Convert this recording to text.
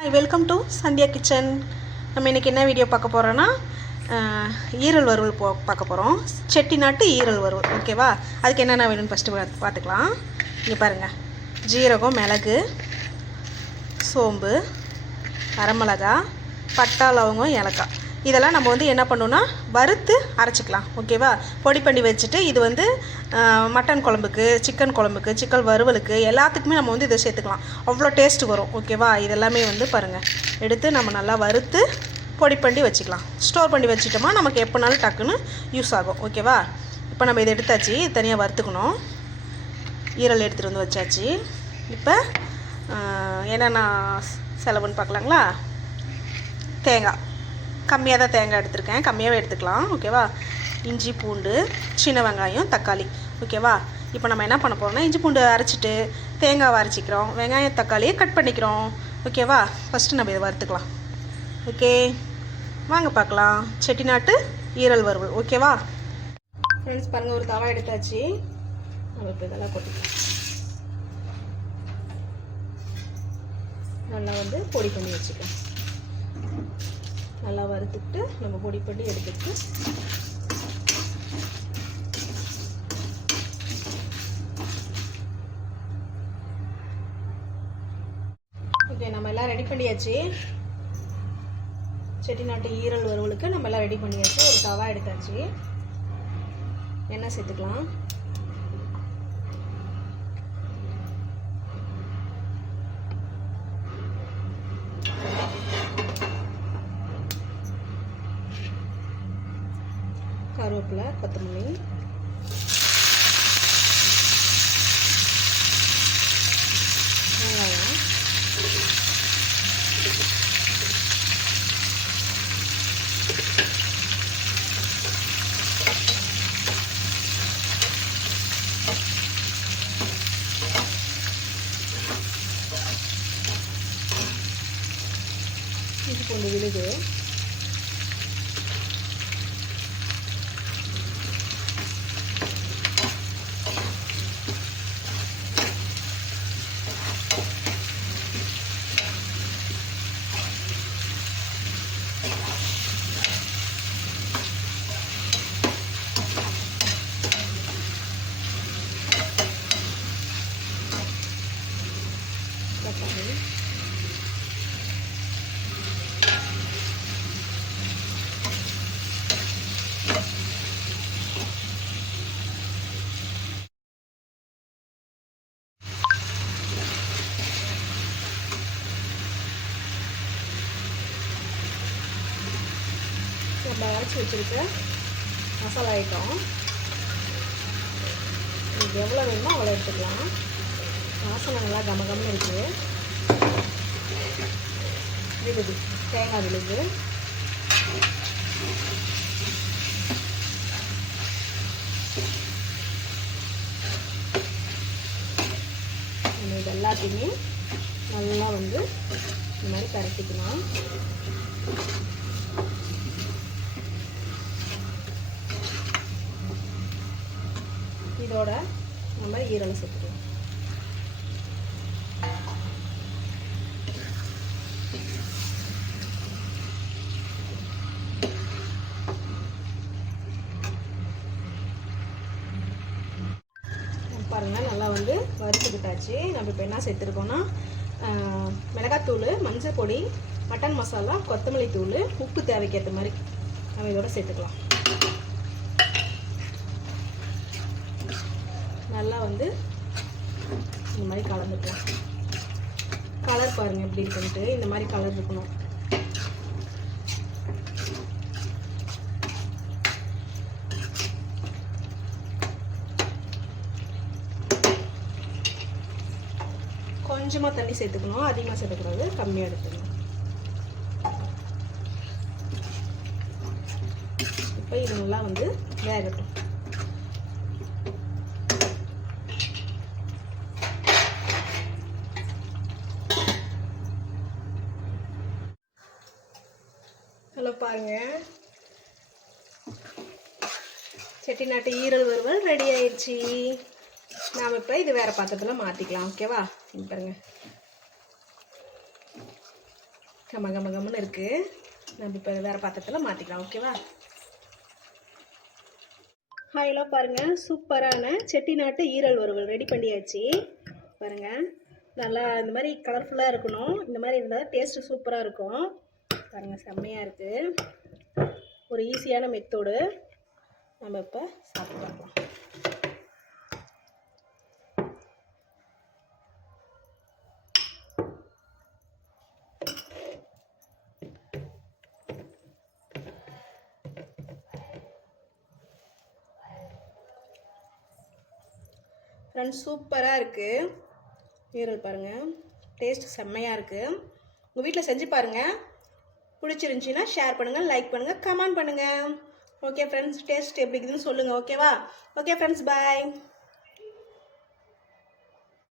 Hi, welcome to Sandhya kitchen. நம்ம இன்றைக்கி என்ன வீடியோ பார்க்க போகிறோன்னா ஈரல் வறுவல் பார்க்க போகிறோம். செட்டிநாட்டு ஈரல் வறுவல். ஓகேவா? அதுக்கு என்னென்ன வேணும்னு ஃபஸ்ட்டு பார்த்துக்கலாம். இங்கே பாருங்கள், ஜீரகம், மிளகு, சோம்பு, வரமிளகா, பட்டை, லவங்கம், ஏலக்காய். இதெல்லாம் நம்ம என்ன பண்ணணுன்னா வறுத்து அரைச்சிக்கலாம். ஓகேவா? பொடி பண்ணி வச்சுட்டு இது மட்டன் குழம்புக்கு, சிக்கன் குழம்புக்கு, சிக்கன் வறுவலுக்கு எல்லாத்துக்குமே நம்ம இதை சேர்த்துக்கலாம். அவ்வளோ டேஸ்ட்டு வரும். ஓகேவா? இதெல்லாமே பாருங்கள், எடுத்து நம்ம நல்லா வறுத்து பொடி பண்ணி வச்சுக்கலாம். ஸ்டோர் பண்ணி வச்சுட்டோமா நமக்கு எப்போனாலும் டக்குன்னு யூஸ் ஆகும். ஓகேவா? இப்போ நம்ம இதை எடுத்தாச்சு, தனியாக வறுத்துக்கணும். ஈரல் எடுத்துகிட்டு வந்து வச்சாச்சு. இப்போ என்னென்ன செலவுன்னு பார்க்கலாங்களா? தேங்காய் கம்மியாக தான் தேங்காய் எடுத்துருக்கேன், கம்மியாகவே எடுத்துக்கலாம். ஓகேவா? இஞ்சி, பூண்டு, சின்ன வெங்காயம், தக்காளி. ஓகேவா? இப்போ நம்ம என்ன பண்ண போகிறோம்னா, இஞ்சி பூண்டு அரைச்சிட்டு தேங்காவை அரைச்சிக்கிறோம், வெங்காயம் தக்காளியை கட் பண்ணிக்கிறோம். ஓகேவா? ஃபஸ்ட்டு நம்ம இதை வறுத்துக்கலாம். ஓகே, வாங்க பார்க்கலாம். செட்டிநாட்டு ஈரல் வறுவல். ஓகேவா ஃப்ரெண்ட்ஸ்? பாருங்கள், ஒரு தவா எடுத்தாச்சு. நம்ம இப்போ இதெல்லாம் கொட்டிக்கலாம். நல்லா பொடி பண்ணி வச்சுக்கலாம். நல்லா வறுத்துட்டு நம்ம பொடி பண்ணி எடுத்துட்டு ஓகே, நம்ம எல்லாம் ரெடி பண்ணியாச்சு. செட்டிநாட்டு ஈரல் வறுவலுக்கு நம்ம எல்லாம் ரெடி பண்ணியாச்சு. ஒரு தவா எடுத்தாச்சு. எண்ணெய் சேர்த்துக்கலாம். கருவேப்பிலை, கொத்தமல்லி, வெங்காயம், இஞ்சி பூண்டு விழுது, தக்காளி, நம்ம அரைச்சி வச்சுருக்க மசாலா ஐட்டம். இது எவ்வளோ வேணுமோ அவ்வளோ எடுத்துக்கலாம். வாசனை நல்லா கமகம்னு இருக்குது. விழுது, தேங்காய் விழுது, நம்ம இது எல்லாத்தையுமே நல்லா இந்த மாதிரி கரைச்சிக்கலாம். இதோட நம்ம ஈரலை சேர்த்துக்கலாம். பாருங்கள், நல்லா வறுத்துக்கிட்டாச்சு. நம்ம இப்போ என்ன சேர்த்துருக்கோன்னா, மிளகாத்தூள், மஞ்சள் பொடி, மட்டன் மசாலா, கொத்தமல்லி தூள், உப்பு தேவைக்கேற்ற மாதிரி நம்ம இதோட சேர்த்துக்கலாம். நல்லா இந்த மாதிரி கலந்துக்கலாம். கலர் பாருங்கள் எப்படி இருக்குன்ட்டு. இந்த மாதிரி கலர் இருக்கணும். கொஞ்சமாக தண்ணி சேர்த்துக்கணும், அதிகமாக சேர்த்துக்கூடாது, கம்மியாக எடுத்துக்கணும். இப்போ இது நல்லா வேகட்டும். ஹலோ, பாருங்கள், செட்டிநாட்டு ஈரல் வறுவல் ரெடி ஆயிடுச்சு. நாம் இப்போ இது வேறு பாத்திரத்தில் மாற்றிக்கலாம். ஓகேவா? பாருங்கள், கம்ம கம்ம கம்முன்னு இருக்குது. நம்ம இப்போ வேறு பாத்திரத்தில் மாற்றிக்கலாம். ஓகேவா? ஹாயெல்லாம் பாருங்கள், சூப்பரான செட்டிநாட்டு ஈரல் வறுவல் ரெடி பண்ணியாச்சு. பாருங்கள், நல்லா இந்த மாதிரி கலர்ஃபுல்லாக இருக்கணும். இந்த மாதிரி இருந்தால் டேஸ்ட்டு சூப்பராக இருக்கும். பாருங்கள், செம்மையாக இருக்குது. ஒரு ஈஸியான மெத்தோடு. நம்ம இப்போ சாப்பிட்டு பார்க்கலாம். ஃப்ரெண்ட்ஸ், சூப்பராக இருக்குது ஈரல். பாருங்கள், டேஸ்ட் செம்மையாக இருக்குது. உங்கள் வீட்டில் செஞ்சு பாருங்கள். பிடிச்சிருந்துச்சின்னா ஷேர் பண்ணுங்கள், லைக் பண்ணுங்கள், கமெண்ட் பண்ணுங்கள். ஓகே ஃப்ரெண்ட்ஸ், டேஸ்ட் எப்படி இருக்குதுன்னு சொல்லுங்கள். ஓகேவா? ஓகே ஃப்ரெண்ட்ஸ், பாய்.